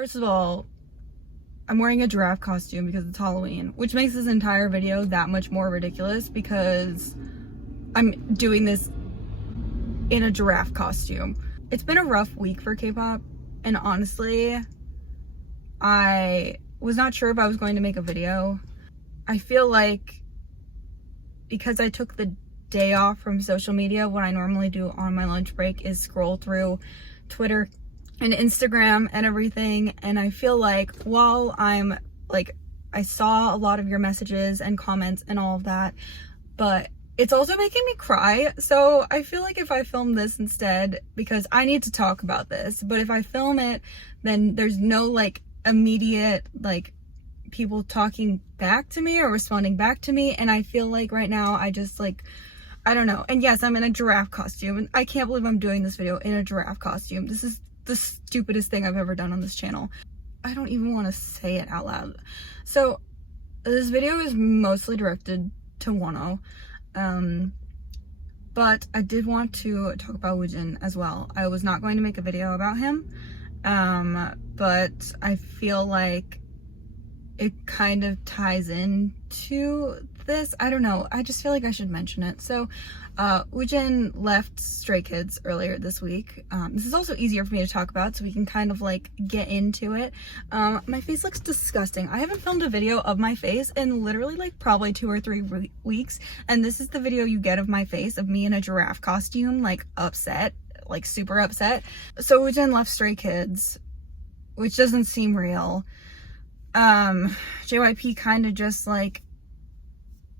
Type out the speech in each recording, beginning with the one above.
First of all, I'm wearing a giraffe costume because it's Halloween, which makes this entire video that much more ridiculous because I'm doing this in a giraffe costume. It's been a rough week for K-pop, and honestly, I was not sure if I was going to make a video. I feel like because I took the day off from social media, what I normally do on my lunch break is scroll through Twitter and Instagram and everything, and I feel like while I'm like, I saw a lot of your messages and comments and all of that, but it's also making me cry. So I feel like if I film this instead, because I need to talk about this, but if I film it, then there's no like immediate like people talking back to me or responding back to me, and I feel like right now I just like, I don't know. And yes, I'm in a giraffe costume, and I can't believe I'm doing this video in a giraffe costume. This is the stupidest thing I've ever done on this channel. I don't even want to say it out loud. So this video is mostly directed to Wonho, but I did want to talk about Woojin as well. I was not going to make a video about him, but I feel like it kind of ties into this. I don't know, I just feel like I should mention it. So Woojin left Stray Kids earlier this week. This is also easier for me to talk about, so we can kind of like get into it. My face looks disgusting. I haven't filmed a video of my face in literally like probably 2 or 3 weeks, and this is the video you get of my face, of me in a giraffe costume, like upset, like super upset. So Woojin left Stray Kids, which doesn't seem real. JYP kind of just like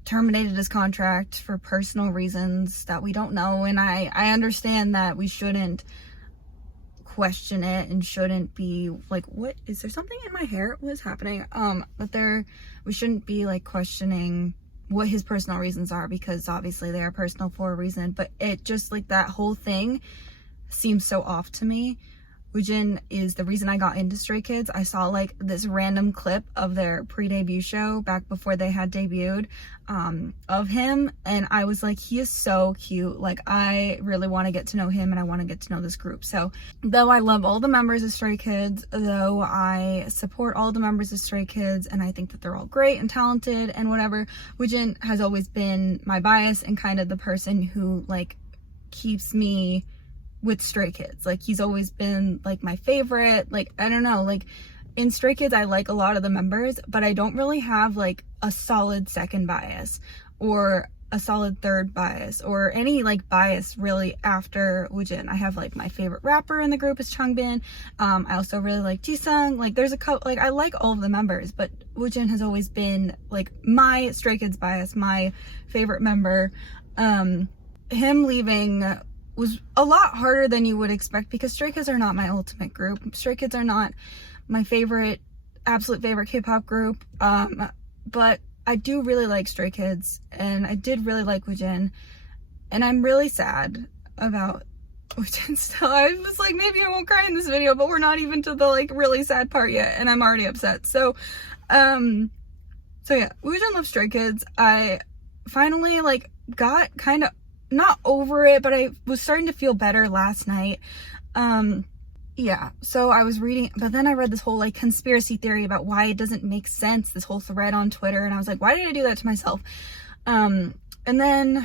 terminated his contract for personal reasons that we don't know, and I understand that we shouldn't question it and shouldn't be like, what is there, something in my hair, what is happening? But we shouldn't be like questioning what his personal reasons are, because obviously they are personal for a reason, but it just like, that whole thing seems so off to me. Woojin is the reason I got into Stray Kids. I saw like this random clip of their pre-debut show back before they had debuted, of him, and I was like, he is so cute. Like, I really want to get to know him, and I want to get to know this group. So though I love all the members of Stray Kids, though I support all the members of Stray Kids, and I think that they're all great and talented and whatever, Woojin has always been my bias and kind of the person who like keeps me with Stray Kids. Like, he's always been like my favorite. Like, I don't know, like in Stray Kids I like a lot of the members, but I don't really have like a solid second bias or a solid third bias or any like bias really after Woojin. I have like my favorite rapper in the group is Changbin. I also really like Jisung. Like, there's a couple, like I like all of the members, but Woojin has always been like my Stray Kids bias, my favorite member. Him leaving was a lot harder than you would expect, because Stray Kids are not my ultimate group. Stray Kids are not my favorite, absolute favorite K-pop group, but I do really like Stray Kids, and I did really like Woojin, and I'm really sad about Woojin still. I was like, maybe I won't cry in this video, but we're not even to the like really sad part yet, and I'm already upset. So yeah, Woojin left Stray Kids. I finally like got kind of not over it, but I was starting to feel better last night. Yeah, so I was reading, but then I read this whole like conspiracy theory about why it doesn't make sense, this whole thread on Twitter, and I was like, why did I do that to myself? And then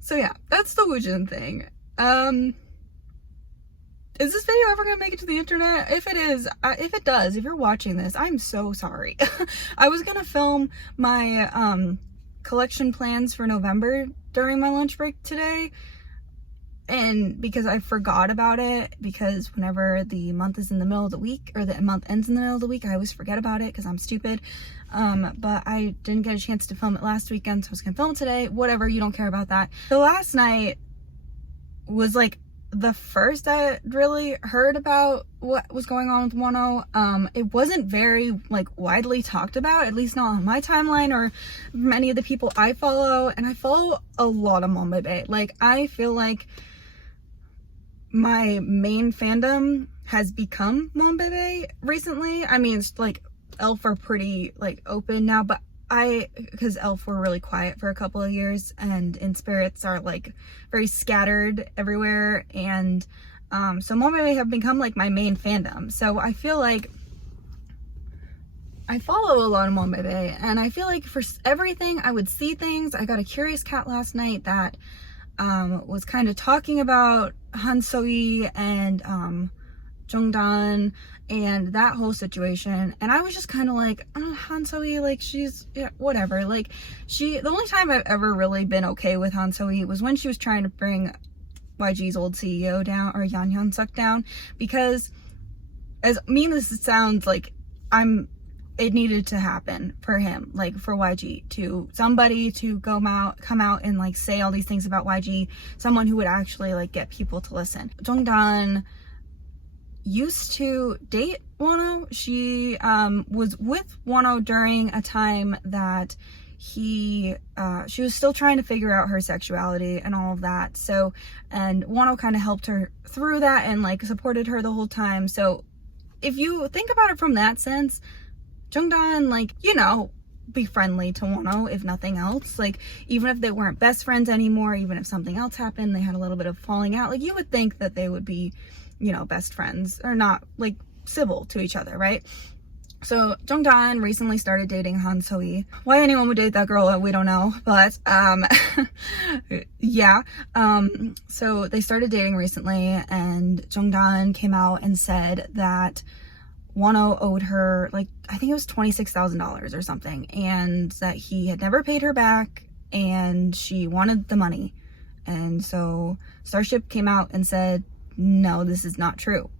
so yeah, that's the Woojin thing. Is this video ever gonna make it to the internet? If it is, if it does, if you're watching this, I'm so sorry. I was gonna film my collection plans for November during my lunch break today, and because I forgot about it, because whenever the month is in the middle of the week, or the month ends in the middle of the week, I always forget about it because I'm stupid. But I didn't get a chance to film it last weekend, so I was gonna film it today. Whatever, you don't care about that. So last night was like the first I really heard about what was going on with Wonho. It wasn't very like widely talked about, at least not on my timeline or many of the people I follow, and I follow a lot of Monbebe. Like, I feel like my main fandom has become Monbebe recently. I mean, it's like Elf are pretty like open now, but because ELF were really quiet for a couple of years, and In Spirits are like very scattered everywhere, and so Monbebe have become like my main fandom. So I feel like I follow a lot of Monbebe, and I feel like for everything I would see things. I got a curious cat last night that was kind of talking about Han So-yi and Jongdan and that whole situation, and I was just kind of like, oh, Han So-yi, like, she's, yeah, whatever. Like, the only time I've ever really been okay with Han So-yi was when she was trying to bring YG's old CEO down, or Yan Hyun-suk down, because as mean as it sounds, like, it needed to happen for him, like for YG, somebody to come out and like say all these things about YG, someone who would actually like get people to listen. Jongdan used to date Wonho. She was with Wonho during a time that she was still trying to figure out her sexuality and all of that. So, and Wonho kind of helped her through that and like supported her the whole time. So if you think about it from that sense, Jongdan, like, you know, be friendly to Wonho, if nothing else. Like, even if they weren't best friends anymore, even if something else happened, they had a little bit of falling out, like, you would think that they would be, you know, best friends, or not, like, civil to each other, right? So Jongdan recently started dating Han So-yi. Why anyone would date that girl, we don't know, but yeah. So they started dating recently, and Jongdan came out and said that Wonho owed her, like, I think it was $26,000 or something, and that he had never paid her back, and she wanted the money. And so Starship came out and said, no, this is not true.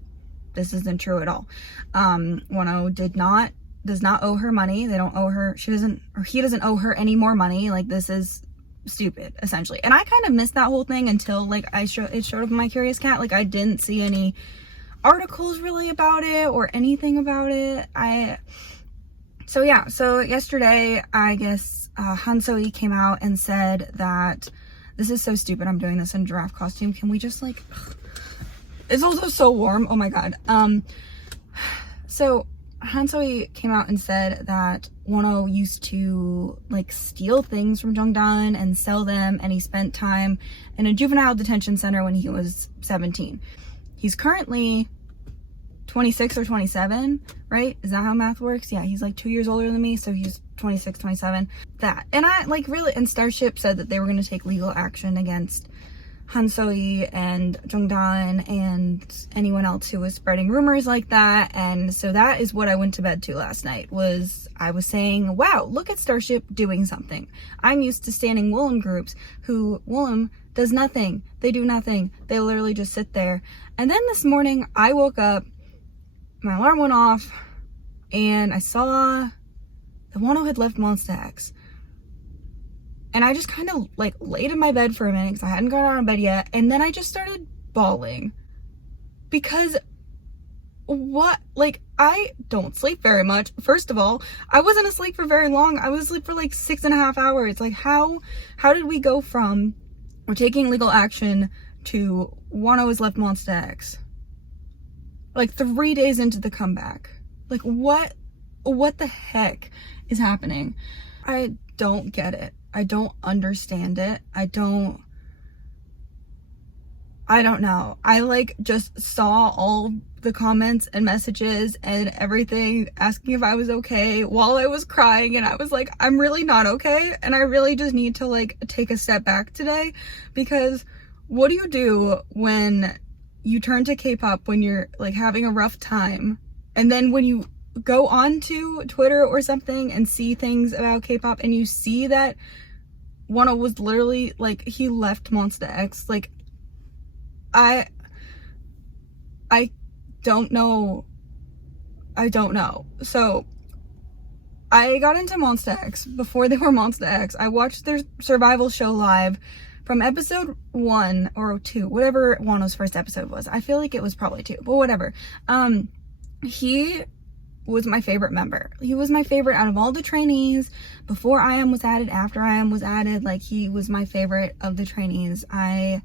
This isn't true at all. Wonho does not owe her money. They don't owe her, he doesn't owe her any more money. Like, this is stupid, essentially. And I kind of missed that whole thing until, like, it showed up in my Curious Cat. Like, I didn't see any articles really about it or anything about it. So yesterday, I guess Han So-yi came out and said that this is so stupid, I'm doing this in giraffe costume. Can we just, like, it's also so warm, oh my god. So Han So-yi came out and said that Wonho used to, like, steal things from Jongdan and sell them, and he spent time in a juvenile detention center when he was 17. He's currently 26 or 27, right? Is that how math works? Yeah, he's like 2 years older than me, so he's 26, 27. That. And I, like, really, and Starship said that they were going to take legal action against Han So-yi and Jongdan and anyone else who was spreading rumors like that. And so that is what I went to bed to last night, I was saying, wow, look at Starship doing something. I'm used to standing Willem groups who, Willem does nothing. They do nothing. They literally just sit there. And then this morning I woke up, my alarm went off, and I saw that Wonho had left Monsta X. And I just kind of, like, laid in my bed for a minute because I hadn't got out of bed yet. And then I just started bawling. Because I don't sleep very much. First of all, I wasn't asleep for very long. I was asleep for like 6.5 hours. Like, how did we go from we're taking legal action to Wonho has left Monsta X? Like, 3 days into the comeback. Like, what the heck is happening? I don't get it. I don't understand it. I don't know. I, like, just saw all the comments and messages and everything asking if I was okay while I was crying, and I was like, I'm really not okay, and I really just need to, like, take a step back today, because what do you do when you turn to K-pop when you're, like, having a rough time, and then when you go onto Twitter or something and see things about K-pop and you see that Wonho was literally, like, he left Monsta X, like, I don't know. So I got into Monsta X before they were Monsta X. I watched their survival show live from episode 1 or 2, whatever Wonho's first episode was. I feel like it was probably 2, but whatever. He was my favorite member. He was my favorite out of all the trainees. Before IM was added, after IM was added, like, he was my favorite of the trainees. I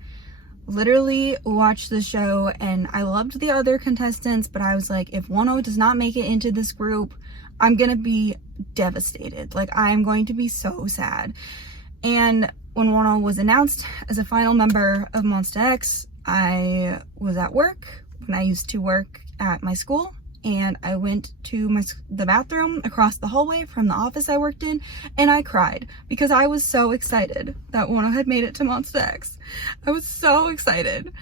literally watched the show and I loved the other contestants, but I was like, if Wonho does not make it into this group, I'm gonna be devastated. Like, I'm going to be so sad. And when Wonho was announced as a final member of Monsta X, I was at work when I used to work at my school, and I went to the bathroom across the hallway from the office I worked in, and I cried because I was so excited that Wonho had made it to Monsta X. I was so excited.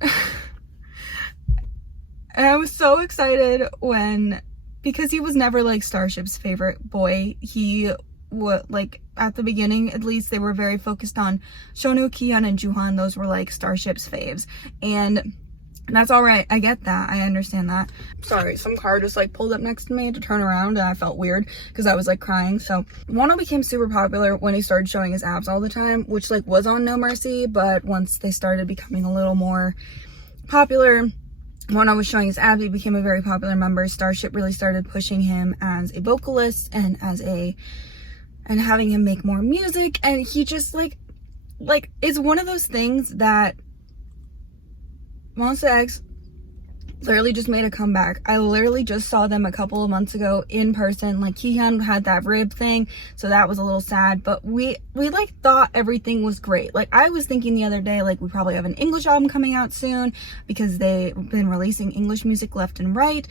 And I was so excited because he was never like Starship's favorite boy. He would, like, at the beginning at least, they were very focused on Shonu, Kihyun, and Juhan. Those were like Starship's faves, and that's all right. I get that. I understand that. Sorry, some car just like pulled up next to me to turn around, and I felt weird because I was like crying. So Wonho became super popular when he started showing his abs all the time, which like was on No Mercy, but once they started becoming a little more popular, Wonho was showing his abs, he became a very popular member. Starship really started pushing him as a vocalist and and having him make more music, and he just like it's one of those things that Monsta X literally just made a comeback. I literally just saw them a couple of months ago in person. Like, Kihno had that rib thing, so that was a little sad, but we like thought everything was great. Like, I was thinking the other day, like, we probably have an English album coming out soon because they've been releasing English music left and right.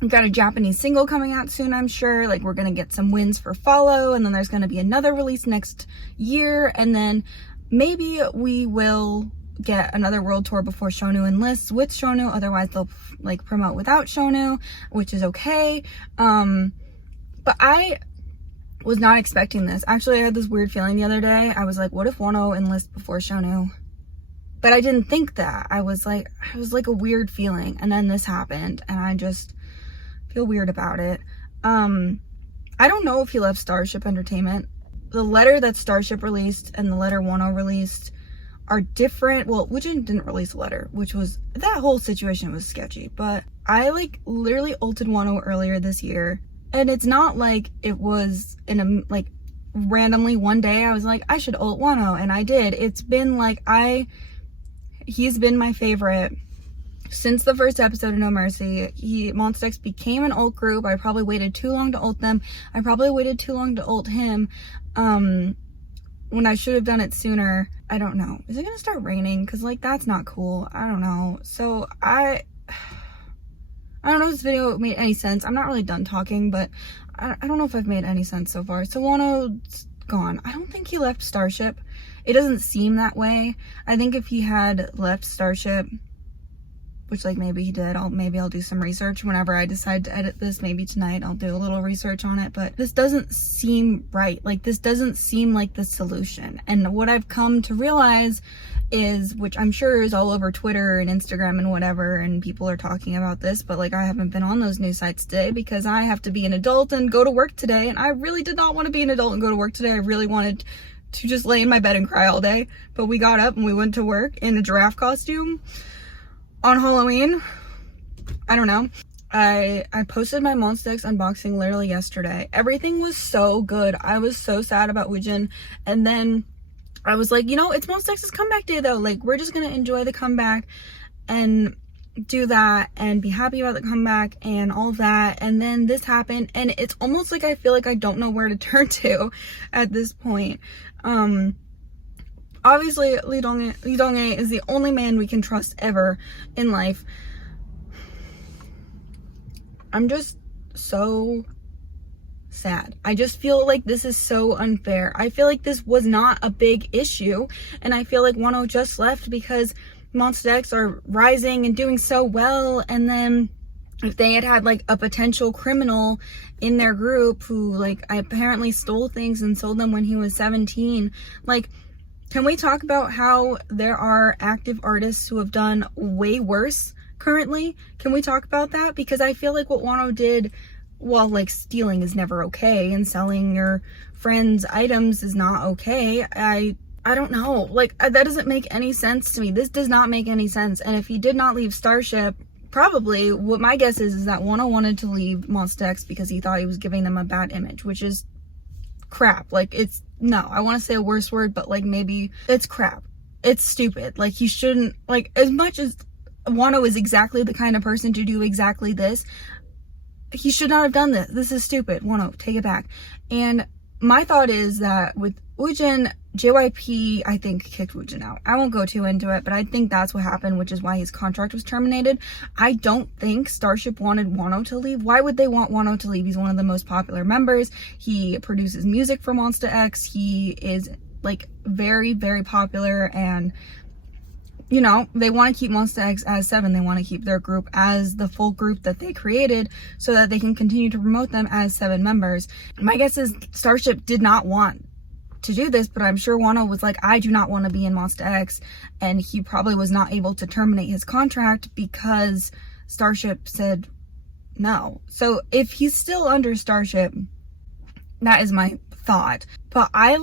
We've got a Japanese single coming out soon, I'm sure. Like, we're gonna get some wins for Follow, and then there's gonna be another release next year, and then maybe we will get another world tour before Shonu enlists with Shonu. Otherwise they'll like promote without Shonu, which is okay. But I was not expecting this. Actually, I had this weird feeling the other day. I was like, what if Wonho enlists before Shonu? But I didn't think that. I was like a weird feeling, and then this happened, and I just feel weird about it. I don't know if he left Starship Entertainment. The letter that Starship released and the letter Wonho released are different. Well, Woojin didn't release a letter, which was, that whole situation was sketchy, but I like literally ulted Wonho earlier this year, and it's not like it was like randomly one day I was like, I should ult Wonho, and I did. It's been like, he's been my favorite since the first episode of No Mercy. Monsta X became an ult group. I probably waited too long to ult them. I probably waited too long to ult him. When I should have done it sooner. I don't know. Is it gonna start raining? Because like, that's not cool. I don't know. So I don't know if this video made any sense. I'm not really done talking, but I don't know if I've made any sense so far. So Wonho's gone. I don't think he left Starship. It doesn't seem that way. I think if he had left Starship, which like maybe he did, maybe I'll do some research whenever I decide to edit this. Maybe tonight I'll do a little research on it, but this doesn't seem right. Like, this doesn't seem like the solution. And what I've come to realize is, which I'm sure is all over Twitter and Instagram and whatever, and people are talking about this, but like, I haven't been on those news sites today because I have to be an adult and go to work today, and I really did not want to be an adult and go to work today. I really wanted to just lay in my bed and cry all day, but we got up and we went to work in a giraffe costume on Halloween. I don't know. I posted my Monsta X unboxing literally yesterday. Everything was so good. I was so sad about Woojin, and then I was like, you know, it's Monsta X's comeback day though. Like, we're just gonna enjoy the comeback and do that and be happy about the comeback and all that. And then this happened, and it's almost like I feel like I don't know where to turn to at this point. Obviously, Lee Dong-ae is the only man we can trust ever in life. I'm just so sad. I just feel like this is so unfair. I feel like this was not a big issue, and I feel like Wonho just left because Monsta X are rising and doing so well, and then if they had like a potential criminal in their group who like apparently stole things and sold them when he was 17, like, can we talk about how there are active artists who have done way worse currently? Can we talk about that? Because I feel like what Wonho did, while like stealing is never okay and selling your friends' items is not okay, I don't know. Like, that doesn't make any sense to me. This does not make any sense. And if he did not leave Starship, probably what my guess is that Wonho wanted to leave Monsta X because he thought he was giving them a bad image, which is crap. Like, it's, no, I want to say a worse word, but like, maybe it's crap. It's stupid. Like, he shouldn't, like, as much as Wonho is exactly the kind of person to do exactly this, he should not have done this. This is stupid. Wonho, take it back. And my thought is that with Woojin, JYP, I think, kicked Woojin out. I won't go too into it, but I think that's what happened, which is why his contract was terminated. I don't think Starship wanted Wonho to leave. Why would they want Wonho to leave? He's one of the most popular members. He produces music for Monsta X. He is, like, very, very popular, and you know, they want to keep Monsta X as 7. They want to keep their group as the full group that they created so that they can continue to promote them as 7 members. My guess is Starship did not want to do this, but I'm sure Wonho was like, I do not want to be in Monsta X, and he probably was not able to terminate his contract because Starship said no. So if he's still under Starship, that is my thought. But I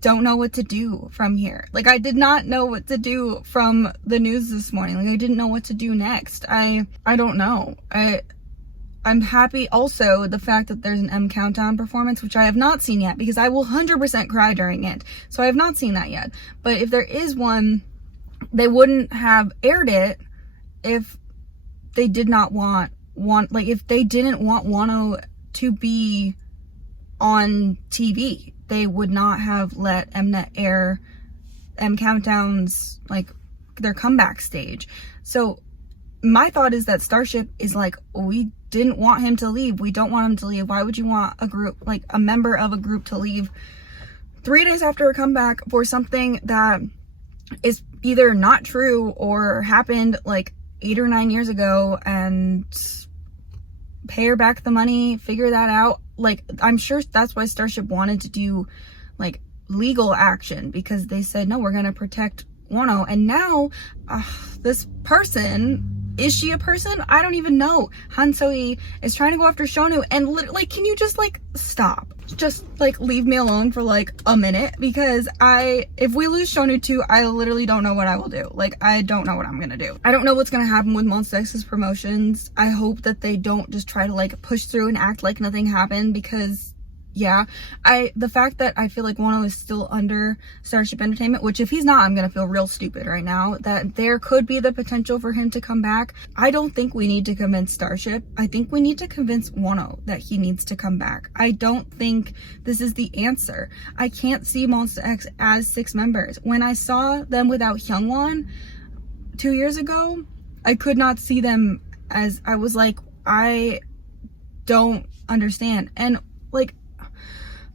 don't know what to do from here. Like, I did not know what to do from the news this morning. Like, I didn't know what to do next. I don't know. I'm happy also the fact that there's an M Countdown performance, which I have not seen yet because I will 100% cry during it. So I have not seen that yet. But if there is one, they wouldn't have aired it if they did not want like, if they didn't want Wonho to be on TV. They would not have let Mnet air M Countdown's, like, their comeback stage. So my thought is that Starship is like, we didn't want him to leave. We don't want him to leave. Why would you want a group, like a member of a group, to leave 3 days after a comeback for something that is either not true or happened like 8 or 9 years ago, and pay her back the money, figure that out. Like, I'm sure that's why Starship wanted to do, like, legal action, because they said, no, we're going to protect Wonho. And now, this person, is she a person? I don't even know. Han So-hee is trying to go after Shonu, and like, can you just, like, stop? Just, like, leave me alone for, like, a minute, because if we lose Shonu too, I literally don't know what I will do. Like, I don't know what I'm gonna do. I don't know what's gonna happen with Monsta X's promotions. I hope that they don't just try to, like, push through and act like nothing happened, because yeah, the fact that I feel like Wonho is still under Starship Entertainment, which if he's not, I'm gonna feel real stupid right now, that there could be the potential for him to come back. I don't think we need to convince Starship. I think we need to convince Wonho that he needs to come back. I don't think this is the answer. I can't see Monsta X as 6 members. When I saw them without Hyungwon 2 years ago, I could not see them as, I was like, I don't understand. And, like,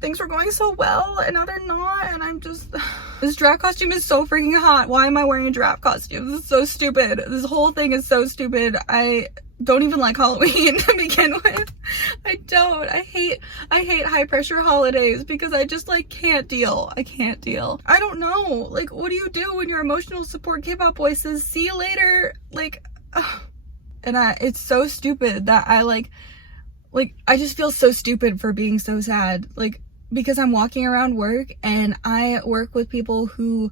things were going so well, and now they're not, and I'm just, this giraffe costume is so freaking hot. Why am I wearing a giraffe costume? This is so stupid. This whole thing is so stupid. I don't even like Halloween to begin with. I don't. I hate high pressure holidays because I just, like, can't deal. I can't deal. I don't know. Like, what do you do when your emotional support K-pop boy says, see you later? Like, and it's so stupid that I just feel so stupid for being so sad. Like, because I'm walking around work, and I work with people who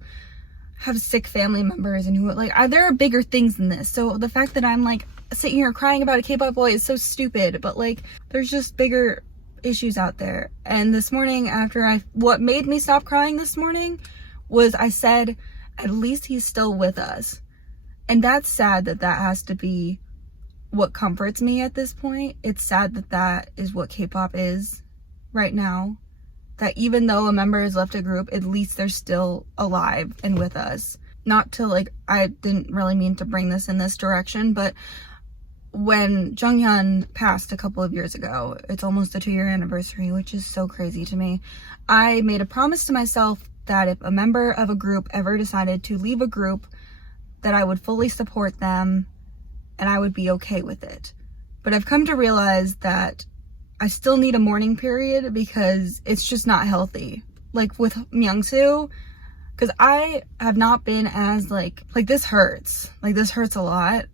have sick family members, and who, like, there are bigger things than this. So the fact that I'm, like, sitting here crying about a K-pop boy is so stupid, but, like, there's just bigger issues out there. And this morning, what made me stop crying this morning was I said, at least he's still with us. And that's sad that has to be what comforts me at this point. It's sad that is what K-pop is right now. That even though a member has left a group, at least they're still alive and with us. Not to, like, I didn't really mean to bring this in this direction, but when Junghyun passed a couple of years ago, it's almost a 2-year anniversary, which is so crazy to me. I made a promise to myself that if a member of a group ever decided to leave a group, that I would fully support them and I would be okay with it. But I've come to realize that I still need a mourning period because it's just not healthy. Like with Myungsu, because I have not been as like this hurts. Like, this hurts a lot.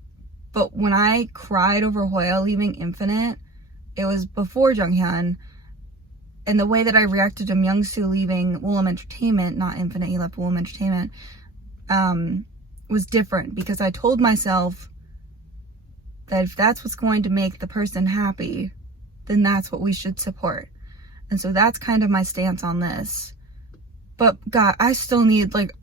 But when I cried over Hoya leaving Infinite, it was before Junghyun. And the way that I reacted to Myungsu leaving Woollim Entertainment, not Infinite, he left Woollim Entertainment, was different, because I told myself that if that's what's going to make the person happy, then that's what we should support. And so that's kind of my stance on this. But God, I still need, like,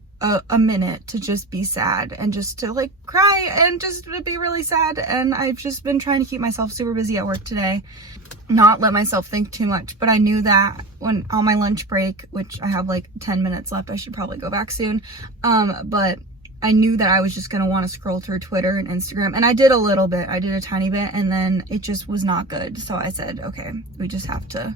a minute to just be sad and just to like cry and just to be really sad. And I've just been trying to keep myself super busy at work today, not let myself think too much. But I knew that when on my lunch break, which I have like 10 minutes left, I should probably go back soon. But I knew that I was just gonna want to scroll through Twitter and Instagram, and I did a little bit, I did a tiny bit, and then it just was not good. So I said, okay, we just have to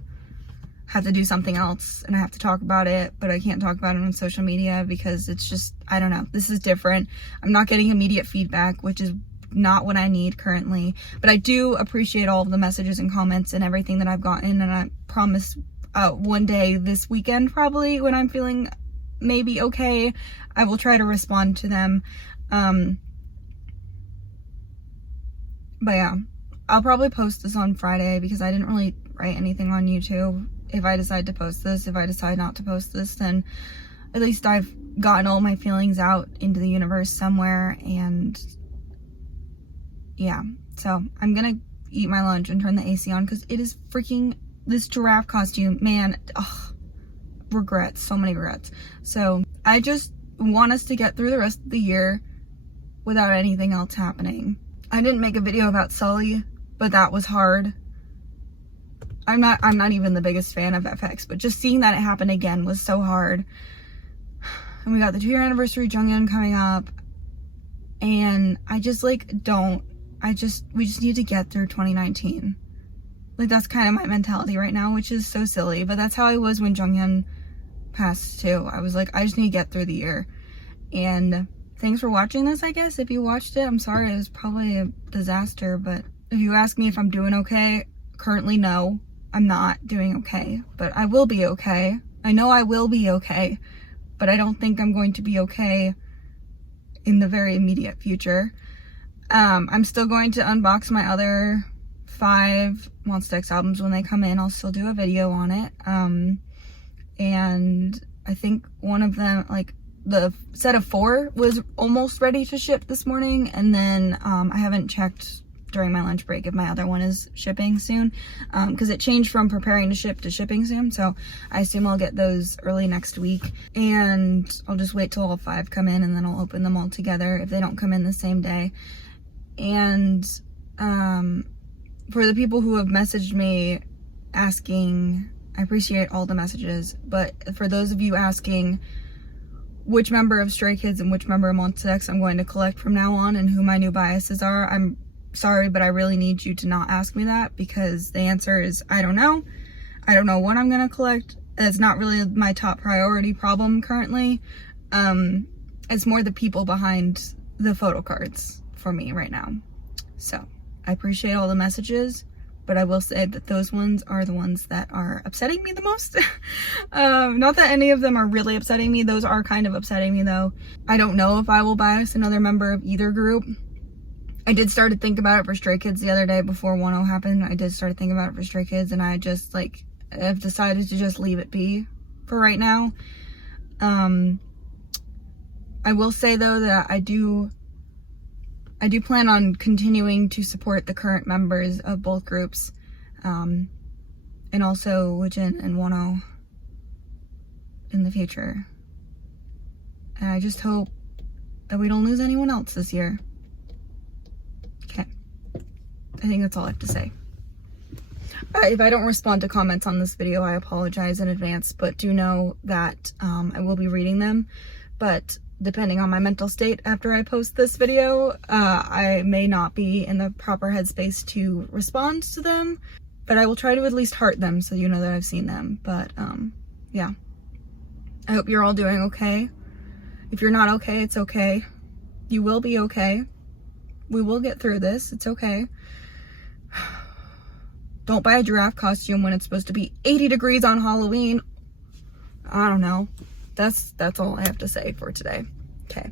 do something else, and I have to talk about it, but I can't talk about it on social media because it's just, I don't know, this is different. I'm not getting immediate feedback, which is not what I need currently, but I do appreciate all of the messages and comments and everything that I've gotten, and I promise one day this weekend, probably when I'm feeling maybe okay, I will try to respond to them. But yeah, I'll probably post this on Friday because I didn't really write anything on YouTube. If I decide to post this, if I decide not to post this, then at least I've gotten all my feelings out into the universe somewhere. And yeah, so I'm gonna eat my lunch and turn the AC on because it is freaking, this giraffe costume, man, ugh, regrets, so many regrets. So I just want us to get through the rest of the year without anything else happening. I didn't make a video about Sully, but that was hard. I'm not even the biggest fan of FX, but just seeing that it happened again was so hard. And we got the 2-year anniversary of Jonghyun coming up, and I just like we just need to get through 2019. Like, that's kind of my mentality right now, which is so silly, but that's how I was when Jonghyun passed too. I was like, I just need to get through the year. And thanks for watching this, I guess. If you watched it, I'm sorry, it was probably a disaster, but if you ask me if I'm doing okay, currently no. I'm not doing okay, but I will be okay. I know I will be okay, but I don't think I'm going to be okay in the very immediate future. I'm still going to unbox my other 5 Monsta X albums when they come in. I'll still do a video on it. And I think one of them, like the set of 4 was almost ready to ship this morning, and then I haven't checked during my lunch break if my other one is shipping soon, because it changed from preparing to ship to shipping soon, so I assume I'll get those early next week, and I'll just wait till all 5 come in and then I'll open them all together if they don't come in the same day. And for the people who have messaged me asking, I appreciate all the messages, but for those of you asking which member of Stray Kids and which member of Monsta X I'm going to collect from now on and who my new biases are, I'm sorry, but I really need you to not ask me that, because the answer is I don't know. I don't know what I'm gonna collect. It's not really my top priority problem currently. It's more the people behind the photo cards for me right now. So I appreciate all the messages, but I will say that those ones are the ones that are upsetting me the most. Not that any of them are really upsetting me. Those are kind of upsetting me though. I don't know if I will bias another member of either group. I did start to think about it for Stray Kids the other day before Wonho happened. I did start to think about it for Stray Kids, and I just like have decided to just leave it be for right now. I will say though that I do plan on continuing to support the current members of both groups, and also Woojin and Wonho in the future. And I just hope that we don't lose anyone else this year. I think that's all I have to say. If I don't respond to comments on this video, I apologize in advance, but do know that I will be reading them. But depending on my mental state after I post this video, I may not be in the proper headspace to respond to them, but I will try to at least heart them so you know that I've seen them. But yeah, I hope you're all doing okay. If you're not okay, it's okay. You will be okay. We will get through this. It's okay. Don't buy a giraffe costume when it's supposed to be 80 degrees on Halloween. I don't know. That's all I have to say for today. Okay.